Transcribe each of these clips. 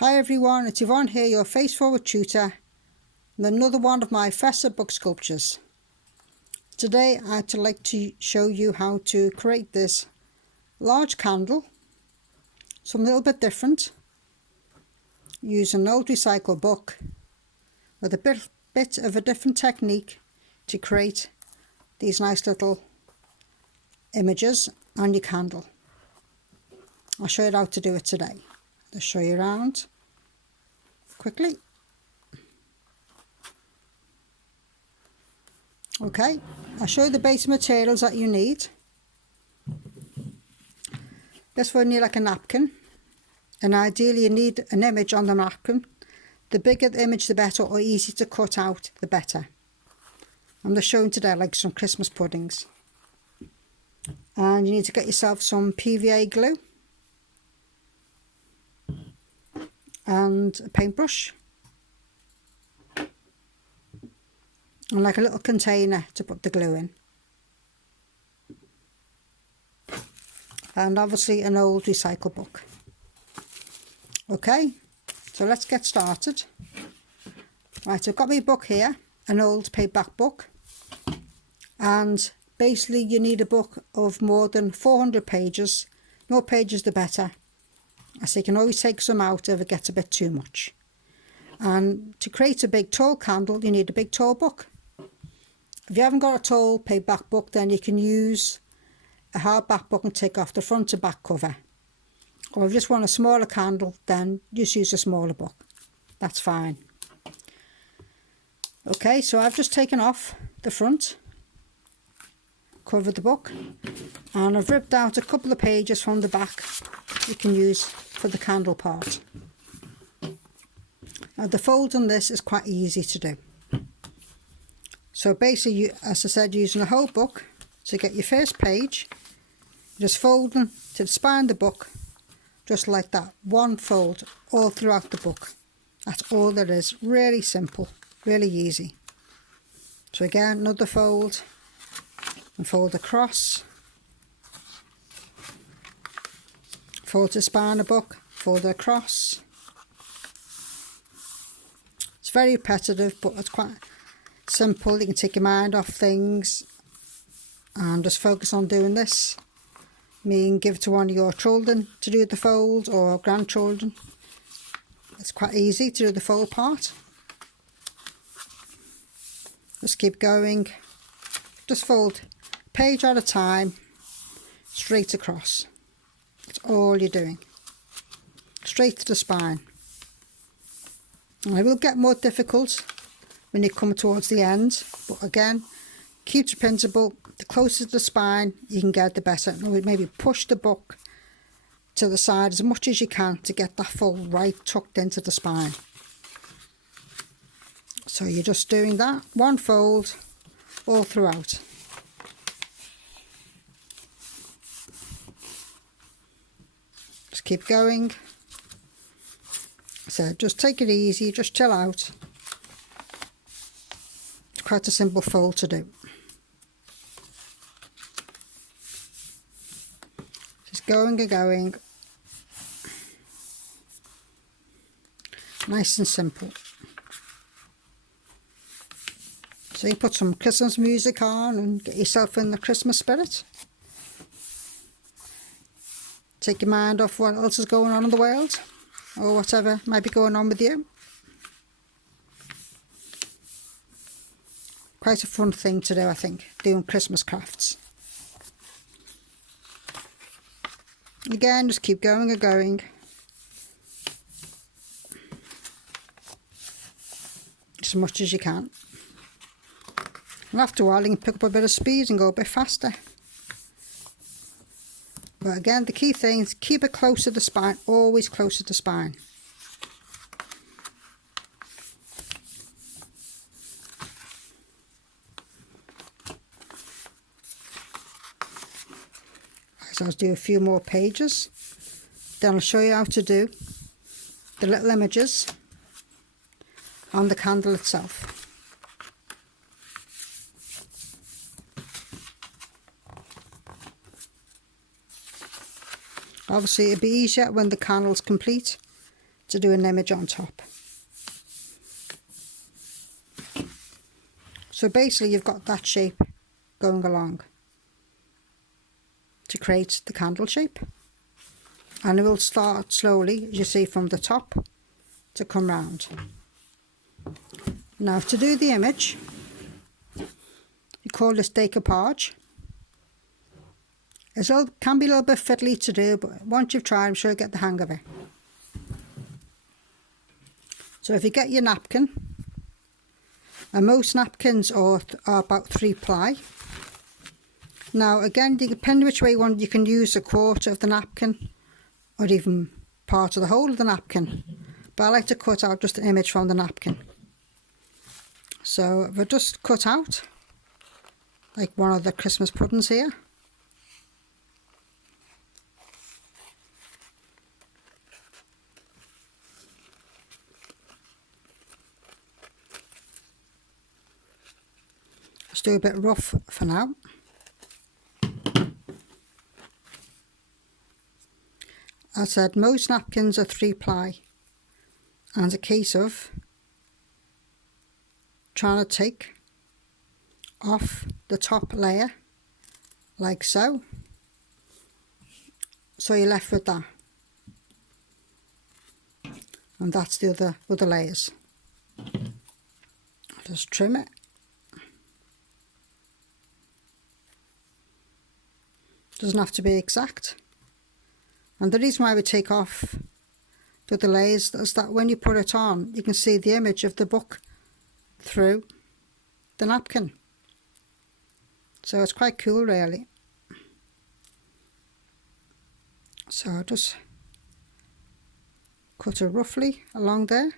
Hi everyone, it's Yvonne here, your face forward tutor, and another one of my Fessa book sculptures. Today I'd like to show you how to create this large candle, something a little bit different. Use an old recycled book with a bit of a different technique to create these nice little images on your candle. I'll show you how to do it today. I'll show you around quickly. Okay, I'll show you the base materials that you need. This one you need like a napkin, and ideally you need an image on the napkin. The bigger the image the better, or easy to cut out the better. I'm just showing today like some Christmas puddings. And you need to get yourself some PVA glue and a paintbrush and like a little container to put the glue in, and obviously an old recycle book. Okay, so let's get started. Right, I've got my book here, an old paperback book, and basically you need a book of more than 400 pages. More pages the better, so you can always take some out if it gets a bit too much. And to create a big tall candle you need a big tall book. If you haven't got a tall paperback book, then you can use a hardback book and take off the front and back cover. Or if you just want a smaller candle, then just use a smaller book. That's fine. Okay, so I've just taken off the front cover of the book, and I've ripped out a couple of pages from the back you can use for the candle part. Now the fold on this is quite easy to do. So basically, as I said, using a whole book to get your first page, just folding to the spine of the book, just like that, one fold all throughout the book. That's all there is. Really simple, really easy. So again, another fold and fold across, fold to the spine of the book, fold across. It's very repetitive, but it's quite simple. You can take your mind off things and just focus on doing this. You can give it to one of your children to do the fold, or grandchildren. It's quite easy to do the fold part. Just keep going. Just fold page at a time, straight across. That's all you're doing. Straight to the spine. And it will get more difficult when you come towards the end, but again, keep the principle. The closer to the spine you can get, the better. Maybe push the book to the side as much as you can to get that fold right tucked into the spine. So you're just doing that, one fold all throughout. Just keep going. So just take it easy, just chill out. It's quite a simple fold to do. Just going and going. Nice and simple. So you put some Christmas music on and get yourself in the Christmas spirit. Take your mind off what else is going on in the world, or whatever might be going on with you. Quite a fun thing to do, I think, doing Christmas crafts. Again, just keep going and going. As much as you can. And after a while you can pick up a bit of speed and go a bit faster. But again, the key thing is keep it close to the spine, always close to the spine. So I'll do a few more pages. Then I'll show you how to do the little images on the candle itself. Obviously it'll be easier when the candle's complete to do an image on top. So basically you've got that shape going along to create the candle shape, and it will start slowly, as you see, from the top to come round. Now to do the image, you call this decoupage. It can be a little bit fiddly to do, but once you've tried, I'm sure you'll get the hang of it. So if you get your napkin, and most napkins are about 3 ply. Now again, depending which way you want, you can use a quarter of the napkin or even part of the whole of the napkin, but I like to cut out just an image from the napkin. So if I just cut out like one of the Christmas puddings here, just do a bit rough for now. I said most napkins are 3 ply, and it's a case of trying to take off the top layer like so, so you're left with that, and that's the other layers. I'll just trim it. Doesn't have to be exact. And the reason why we take off the other layers is that when you put it on, you can see the image of the book through the napkin. So it's quite cool really. So I'll just cut it roughly along there.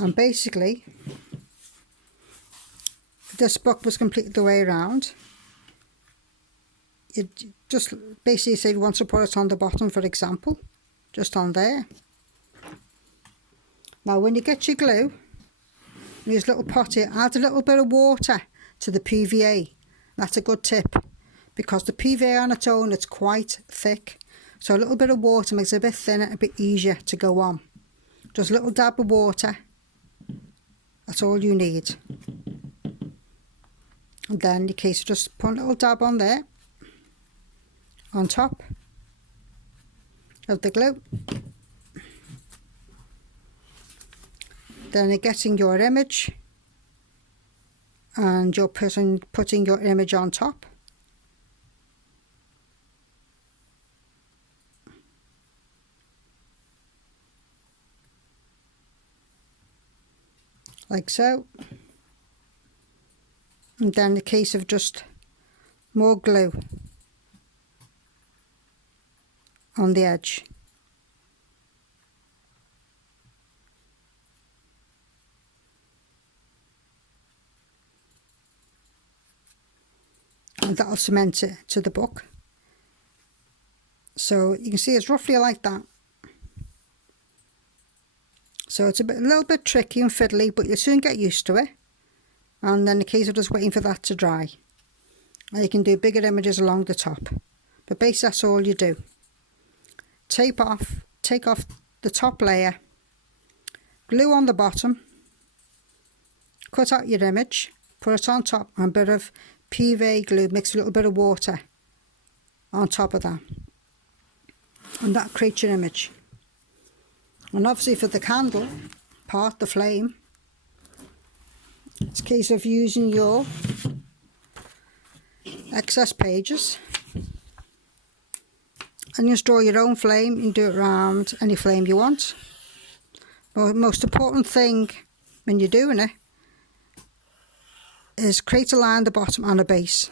And basically, this book was completed the way around. You just basically say you want to put it on the bottom, for example, just on there. Now when you get your glue, use a little pot here, add a little bit of water to the PVA. That's a good tip, because the PVA on its own, it's quite thick. So a little bit of water makes it a bit thinner, a bit easier to go on. Just a little dab of water. That's all you need. And then in case you just put a little dab on there, on top of the glue. Then you're getting your image, and you're putting your image on top. Like so. And then the case of just more glue on the edge. And that'll cement it to the book. So you can see it's roughly like that. So it's a little bit tricky and fiddly, but you'll soon get used to it. And then the case of just waiting for that to dry. And you can do bigger images along the top. But basically that's all you do. Take off the top layer, glue on the bottom, cut out your image, put it on top, and a bit of PVA glue, mix a little bit of water on top of that. And that creates your image. And obviously for the candle part, the flame, it's a case of using your excess pages and just draw your own flame. You can do it around any flame you want. But the most important thing when you're doing it is create a line at the bottom and a base.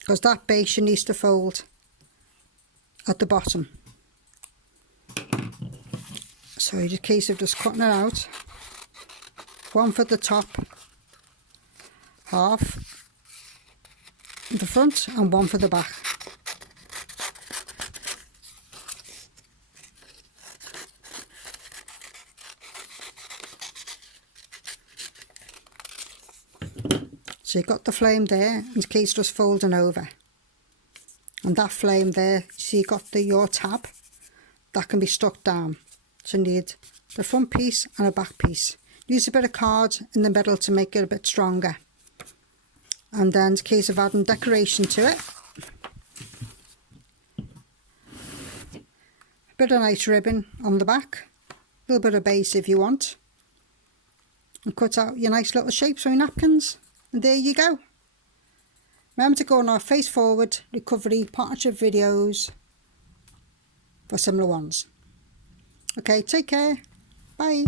Because that base you need to fold at the bottom. So it's a case of just cutting it out. One for the top half, the front, and one for the back. So you've got the flame there in case just folding over. And that flame there, see you've got your tab, that can be stuck down. So you need the front piece and a back piece. Use a bit of card in the middle to make it a bit stronger. And then in case of adding decoration to it, a bit of nice ribbon on the back, a little bit of base if you want, and cut out your nice little shapes on your napkins, and there you go. Remember to go on our Face Forward Recovery partnership videos for similar ones. Okay, take care, bye.